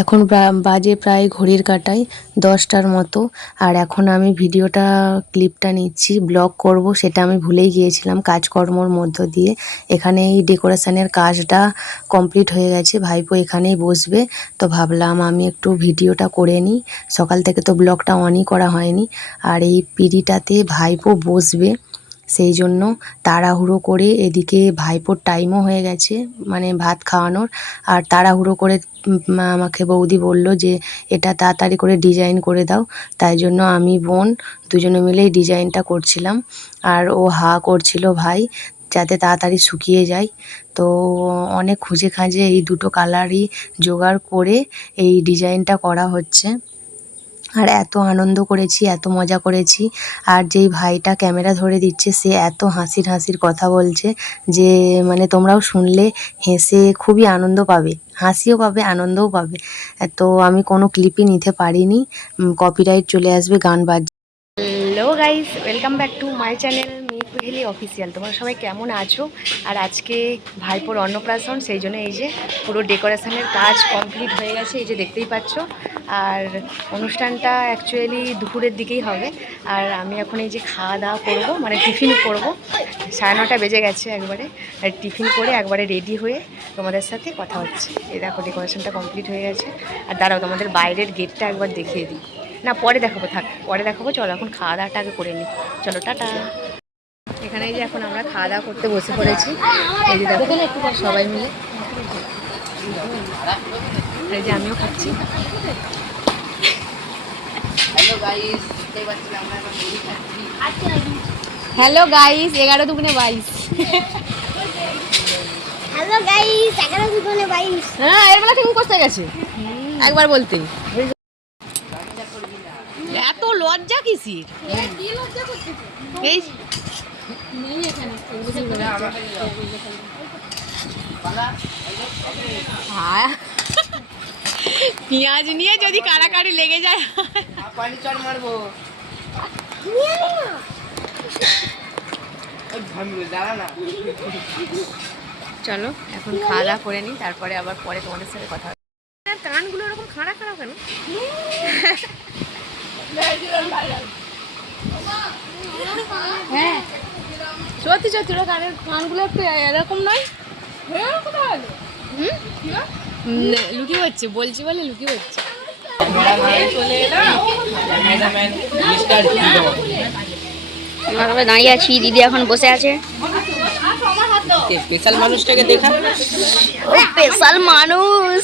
এখন বাজে প্রায় ঘড়ির কাঁটায় দশটার মতো। আর এখন আমি ভিডিওটা, ক্লিপটা নিচ্ছি, ব্লগ করব, সেটা আমি ভুলেই গিয়েছিলাম কাজকর্মর মধ্য দিয়ে। এখানে এই ডেকোরেশনের কাজটা কমপ্লিট হয়ে গেছে, ভাইপো এখানেই বসবে। তো ভাবলাম আমি একটু ভিডিওটা করে নিই। সকাল থেকে তো ব্লগটা অনই করা হয়নি। আর এই পিড়িটাতে ভাইপো বসবে। সেই জন্য তাড়াহুড়ো করে এদিকে ভাইপোর টাইমও হয়ে গেছে মানে ভাত খাওয়ানোর। আর তাড়াহুড়ো করে আমাকে বৌদি বলল যে, এটা তাড়াতাড়ি করে ডিজাইন করে দাও। তাই জন্য আমি, বোন দুজনে মিলেই ডিজাইনটা করছিলাম। আর ও হা করছিল, ভাই, যাতে তাড়াতাড়ি শুকিয়ে যায়। তো অনেক খুঁজে খাঁজে এই দুটো কালারই জোগাড় করে এই ডিজাইনটা করা হচ্ছে। আর এত আনন্দ করেছি, এত মজা করেছি। আর যেই ভাইটা ক্যামেরা ধরে দিচ্ছে, সে এত হাসির হাসির কথা বলছে যে মানে তোমরাও শুনলে হেসে খুবই আনন্দ পাবে, হাসিও পাবে, আনন্দও পাবে। তো আমি কোনো ক্লিপই নিতে পারিনি কপিরাইট চলে আসবে, গান বাজ hello guys welcome back to my channel me Kuheli official তোমরা সবাই কেমন আছো? আর আজকে ভাইপোর অন্নপ্রাশন, সেই জন্য এই যে পুরো ডেকোরেশনের কাজ কমপ্লিট হয়ে গেছে, এই যে দেখতেই পাচ্ছ। আর অনুষ্ঠানটা অ্যাকচুয়ালি দুপুরের দিকেই হবে। আর আমি এখন এই যে খাওয়া দাওয়া করব মানে টিফিন করব, সাড়ে নটা বেজে গেছে একবারে। আর টিফিন করে একবারে রেডি হয়ে তোমাদের সাথে কথা হচ্ছে। এই দেখো ডেকোরেশনটা কমপ্লিট হয়ে গেছে। আর দাঁড়াও, তোমাদের বাইরের গেটটা একবার দেখিয়ে দিই। না, পরে দেখাবো, থাক, পরে দেখাবো, চলো এখন খাওয়া দাওয়াটা আগে করে নিই। চলো, টাটা। এখানে যে এখন আমরা খাওয়া দাওয়া করতে বসে পড়েছি। এই যে দেখো, সবাই মিলে। এই যে আমিও খাচ্ছি। হ্যালো গাইস এগারো দুগুনে বাইশ। হ্যালো গাইস এগারো দুগুণে বাইশ। হ্যাঁ এর বেলা ঠিক করতে গেছে। একবার বলতে এত লজ্জা কিসির? এই হ্যাঁ। পেঁয়াজ নিয়ে যদি কাড়াকাড়ি লেগে যায়। চলো এখন খাওয়া দাওয়া করে নিই তারপরে আবার পরে তোমাদের সাথে কথা হবে। কানগুলো এরকম খাড়া খাড়া কেন? হ্যাঁ সত্যি সত্যি কানের কানগুলো একটু এরকম নয়। হুম? না, লুকিয়ে হচ্ছে বলছি বলে লুকিয়ে হচ্ছে। দাঁড়িয়ে আছি দিদি এখন বসে আছে। স্পেশাল মানুষটাকে দেখা? স্পেশাল মানুষ।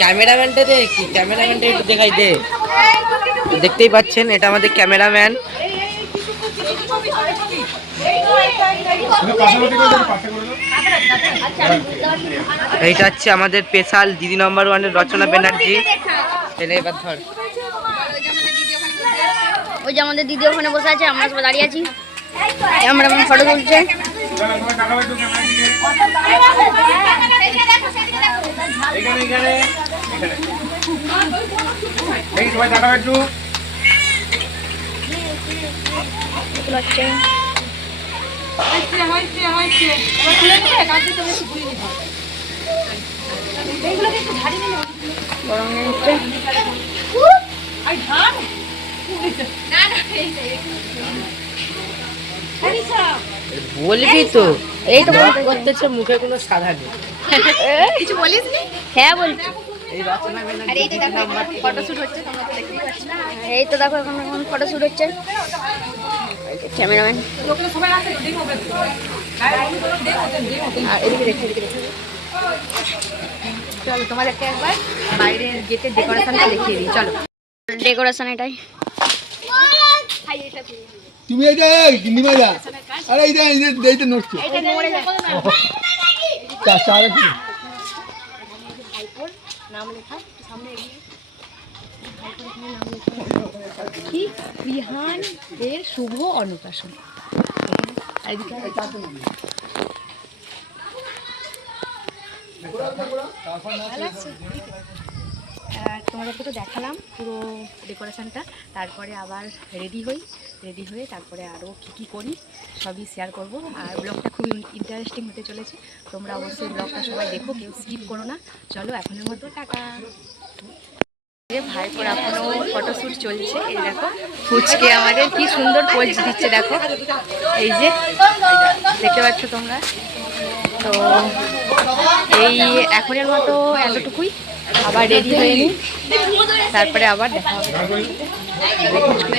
ক্যামেরাম্যানটা দে কি ক্যামেরাম্যানটা একটু দেখাই দে। দেখতেই পাচ্ছেন এটা আমাদের ক্যামেরাম্যান। এইটা হচ্ছে আমাদের স্পেশাল দিদি নম্বর ওয়ানের রচনা ব্যানার্জি। এনে এবার ধর। ওই যে আমাদের দিদি ওখানে বসে আছে আমরা সবাই দাঁড়িয়ে আছি। আমরা ফটো তুলছে। বলবি তো। এই তো করতেছে মুখে কোনো সাধা নেই। কিছু বলিস নি? হ্যাঁ এই দেখতেই পাচ্ছ। এই তো দেখো এখন এখন ফটো শুট হচ্ছে। ক্যামেরাম্যান আর এদিকে দেখো এদিকে দেখো। চলো তোমাদেরকে একবার বাইরের গেটের ডেকোরেশনটা দেখিয়ে দিই। চলো। ডেকোরেশন এটাই। তুমি এইটা নিমে যা আরে এইটা এইটা এইটা নড়ছে চা- চা রেখে নাম লেখা সামনে এগিয়ে। কি? রিহান এর শুভ অন্নপ্রাশন তোমাদেরকে তো দেখালাম পুরো ডেকোরেশনটা। তারপরে আবার রেডি হই, রেডি হয়ে তারপরে আরও কী কী করি সবই শেয়ার করব। আর ব্লগটা খুব ইন্টারেস্টিং হতে চলেছে। তোমরা অবশ্যই ব্লগটা সবাই দেখো, কেউ স্কিপ করো না। চলো এখনের মতো টাকা এখনও ফটোশ্যুট চলছে আমাদের, কি সুন্দর দিচ্ছে, দেখো। এই যে, দেখতে পাচ্ছ তোমরা? তো এই এখনের মতো এতটুকুই। আবার রেডি হয়ে তারপরে আবার দেখা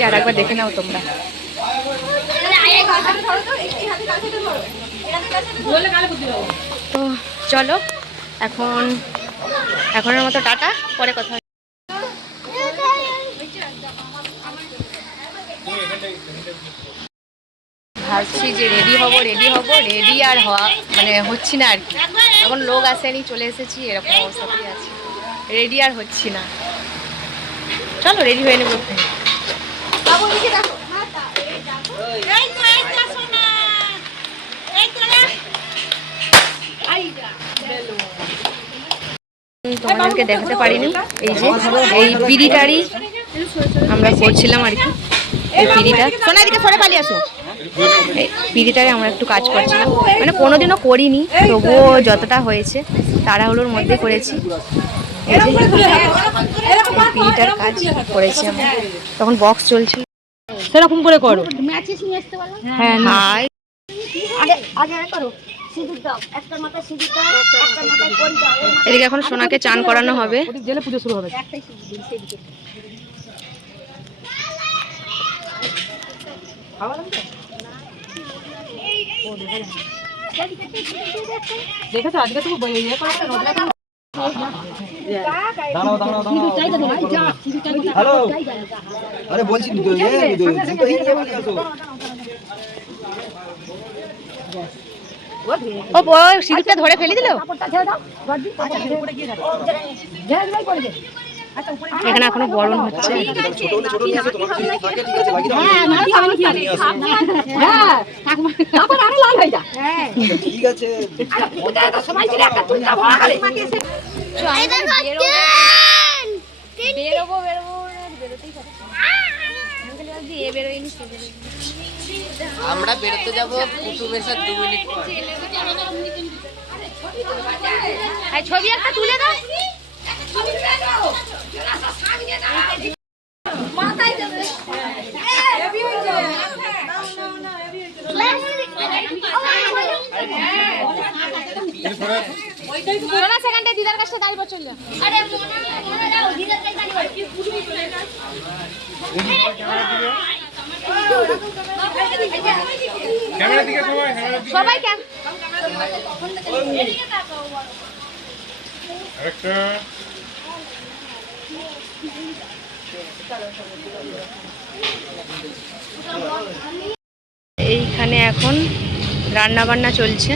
আর একবার দেখে নাও তোমরা। তো চলো, এখন, এখনের মতো টাটা, পরে কথা ভাবছি যে রেডি হব রেডি হব রেডি আর হওয়া মানে হচ্ছি না আর কি। এখন লোক আসেনি চলে এসেছি এরকম অবস্থাতেই আছি। রেডি আর হচ্ছি না। চলো রেডি হয়ে নেব। তোমাদেরকে দেখাতে পারিনি। এই যে এই বিড়িটারই আমরা করছিলাম আর কি। এই বিড়িটা। সোনা দিকে সরে পালিয়ে আসো। এই আমরা একটু কাজ করছিলাম। মানে কোনোদিনও করিনি তবুও যতটা হয়েছে তাড়াহুড়োর মধ্যে করেছি। এই যে এই কাজ করেছি আমরা। তখন বক্স চলছিল। সেরকম করে করো। হ্যাঁ হাই এদিকে এখন সোনাকে চান করানো হবে। জেলে পুজো শুরু হবে। দিন সেদিকে। দেখেছ আজকে তুমি ইয়ে করো হ্যালো? আরে বলছি তো ও সিঁদুরটা ধরে ফেলে দিল? এখানে এখনও গরম হচ্ছে বেরোবো বেরোবো বেরোতেই বেরোয়নি আমরা বেরোতে যাব কুটুমের সাথে দু মিনিট পর ছবি একটা তুলে দাও সোনা সেকেন্ডে দিদার কাছে দাঁড়িয়ে চলে আরে মনে মনে দাও দিদার কাছে দাঁড়িয়ে সবাই কেন এইখানে এখন রান্না বান্না চলছে।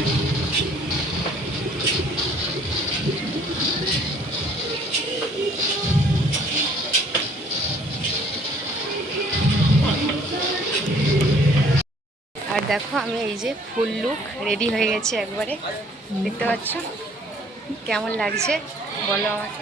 আর দেখো, আমি এই যে ফুল লুক রেডি হয়ে গেছে একবারে। দেখতে পাচ্ছ? কেমন লাগছে? বলো আমাকে।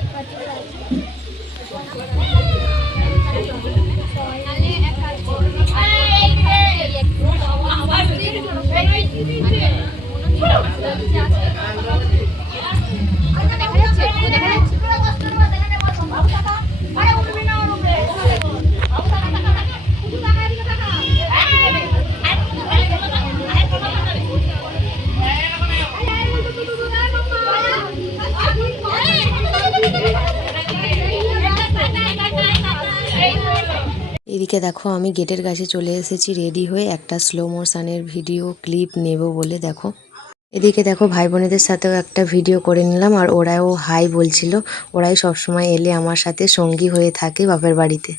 এদিকে দেখো আমি গেটের কাছে চলে এসেছি রেডি হয়ে একটা স্লো মোশনের ভিডিও ক্লিপ নেব বলে দেখো। এদিকে দেখো ভাই বোনেদের সাথেও একটা ভিডিও করে নিলাম আর ওরাও হাই বলছিল। ওরাই সবসময় এলে আমার সাথে সঙ্গী হয়ে থাকে বাপের বাড়িতে।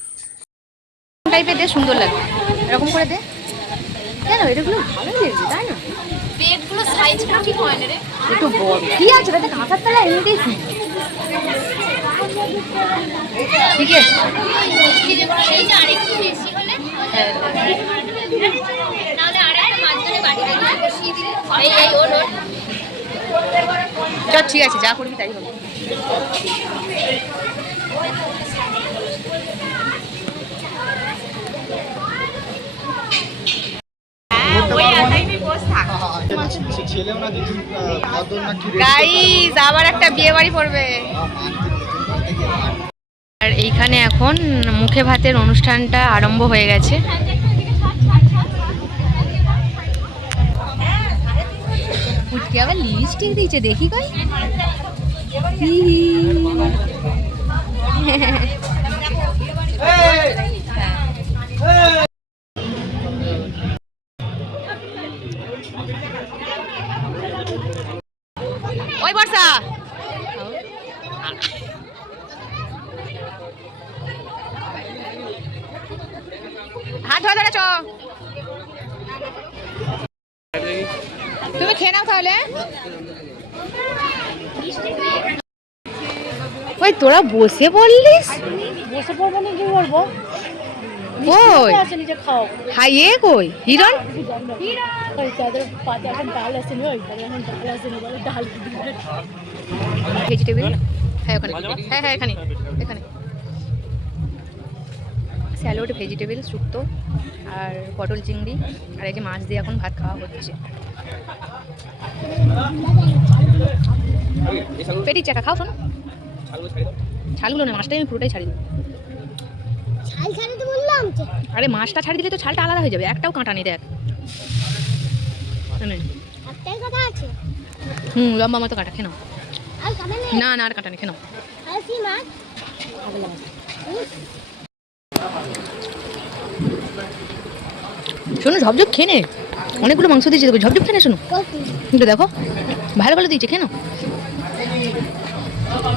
টাইপের দে সুন্দর লাগবে এরকম করে দে। কেন? এটাগুলো ভালো লেগেছে তাই না? বেডগুলো সাইজগুলো ঠিক হয় না রে। একটু বড়। কি আছে? তাতে কাঁচার তলা এমনিতেই ঠিক আছে চল ঠিক আছে যা করবি তাই হবে। কি গাইস আবার একটা বিয়ে বাড়ি পড়বে আর এইখানে এখন মুখে ভাতের অনুষ্ঠানটা আরম্ভ হয়ে গেছে। পুটকি আবার লিপস্টিক দিয়েছে দেখি কই। হি তুমি খেয়ে নাও তাহলে। ওই তোরা বসে বললিস বসে পড়ব না কি করব কই? হাই এ কই? হিরণ? ভেজিটেবল হ্যাঁ ওখানে। হ্যাঁ হ্যাঁ এখানে। এখানে। স্যালোড ভেজিটেবল শুক্তো আর পটল চিংড়ি আর এই যে মাছ দিয়ে এখন ভাত খাওয়া হচ্ছে। পেটির চাকা খাও শোনো। ছালগুলো না মাছটাই আমি পুরোটাই ছাড়ি আরে মাছটা ছাড়ি দিলে তো ছালটা আলাদা হয়ে যাবে একটাও কাঁটা নেই দেখ। হুম লম্বা মতো কাটা খেয়ে নাও। না না আর কাটা নেই খেয়ে নাও। শোনো ঝপঝপ খেয়ে নে। অনেকগুলো মাংস দিয়েছে দেখো ঝপঝপ খেনে নে শোনো। কিন্তু দেখো। ভালো ভালো দিয়েছে কেন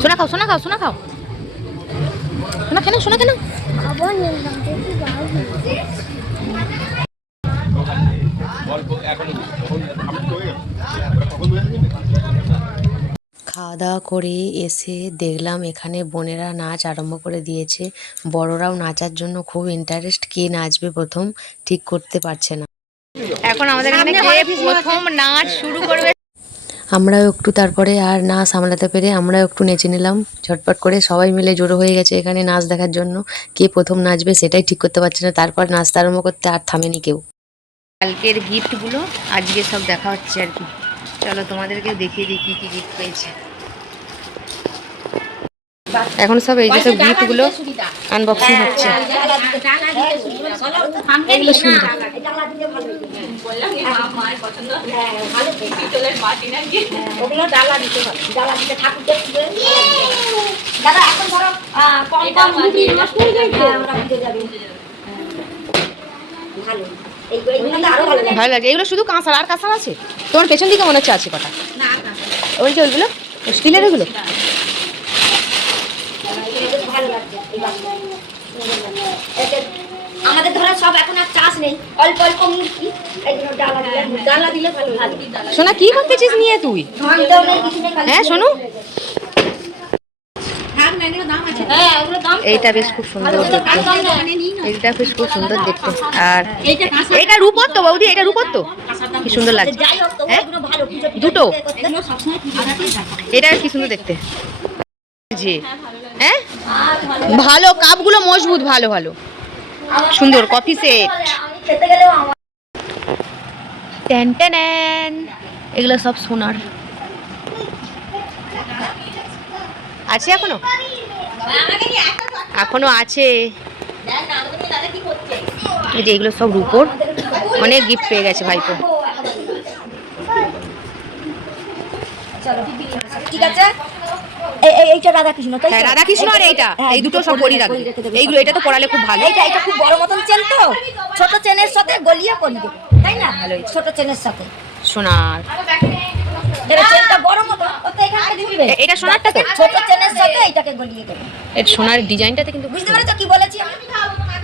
সোনা খাও সোনা খাও সোনা খাও। সোনা কেন সোনা কেন খাব না দেখি যাও খাওয়া দাওয়া করে এসে দেখলাম এখানে বোনেরা নাচ আরম্ভ করে দিয়েছে। বড়রাও নাচার জন্য খুব ইন্টারেস্ট কে নাচবে প্রথম ঠিক করতে পারছে না। এখন আমাদের এখানে কে প্রথম নাচ শুরু করবে? আমরাও একটু তারপরে আর না সামলাতে পেরে আমরাও একটু নেচে নিলাম। ঝটপট করে সবাই মিলে জড়ো হয়ে গেছে এখানে নাচ দেখার জন্য। কে প্রথম নাচবে সেটাই ঠিক করতে পারছে না। তারপর নাচতে আরম্ভ করতে আর থামেনি কেউ। কালকের গিফটগুলো আজকে সব দেখা হচ্ছে আর কি। চলো তোমাদেরকে দেখিয়ে দিই কি কি গিফট পেয়েছে। এখন সব এই যে সব গিফটগুলো আনবক্সিং হচ্ছে। হয়ে যায় হ্যাঁ যাবে। ভালো। এই- এইগুলো তো আরও ভালো লাগে। এগুলো শুধু কাঁসার আর কাঁসার আছে? তোমার পেছন দিকে মনে হচ্ছে আছে কটা? ওই যে ওইগুলো? স্টিলের ওইগুলো বেশ ভালো লাগছে এই বাসনটা। এতে আমাদের ধরো সব এখন আর চাষ নেই। অল্প অল্প ডালা দিলে ভালো সোনা কি করতেছিস নিয়ে তুই? হ্যাঁ শোনো। হ্যাঁ এইটা বেশ খুব সুন্দর দেখতে। এইটা বেশ খুব সুন্দর দেখতে। আর এটা রূপর তো বৌদি এটা রূপর তো কি সুন্দর লাগছে। যাই হোক তবু হ্যাঁ? দুটো? এটা কি সুন্দর দেখতে। জি। হ্যাঁ? ভালো, কাপগুলো মজবুত, ভালো ভালো। সুন্দর, কফি সেট। এগুলো সব সোনার। আছে এখনও? এখনও আছে। এই যে এগুলো সব রূপোর। অনেক গিফট পেয়ে গেছে ভাইপো। ঠিক আছে? এইটা রাধাকৃষ্ণ তাই? হ্যাঁ রাধাকৃষ্ণ আর এইটা। হ্যাঁ, এই দুটো সব পরি রাখবে। এইগুলো এটা তো পড়ালে খুব ভালো। এইটা এটা খুব বড় মতন চেন তো। ছোট চেনের সাথে গলিয়ে পরিয়ে দেবে তাই না? ছোট চেনের সাথে। সোনার। এবার চেনটা বড় মতো ওতে এখানে ঘুরবে এটা সোনারটা তো? ছোট চেনের সাথে এইটাকে গলিয়ে দেবে। এর সোনার ডিজাইনটাতে কিন্তু বুঝতে পেরেছ কি বলেছি আমি?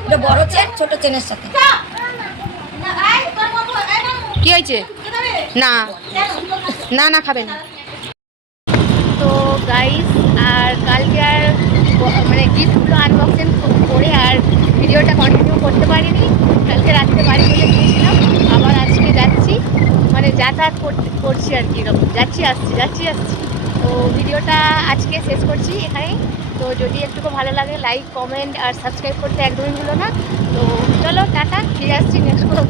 এটা বড় চেন ছোট চেনের সাথে। কি হয়েছে? না। না না তো গাইস আর কালকে আর মানে গিফটগুলো আনবক্সিং করে আর ভিডিওটা কন্টিনিউ করতে পারিনি। কালকে রাত্রে বাড়ি চলে গিয়েছিলাম। আবার আজকে যাচ্ছি। মানে যাতায়াত করছি আর কি এরকম। যাচ্ছি, আসছি যাচ্ছি, আসছি। তো ভিডিওটা আজকে শেষ করছি এখানেই তো যদি একটুকু ভালো লাগে লাইক কমেন্ট আর সাবস্ক্রাইব করতে একদমই ভুলো না। তো চলো, টাটা। ফিরে আসছি নেক্সট কোনো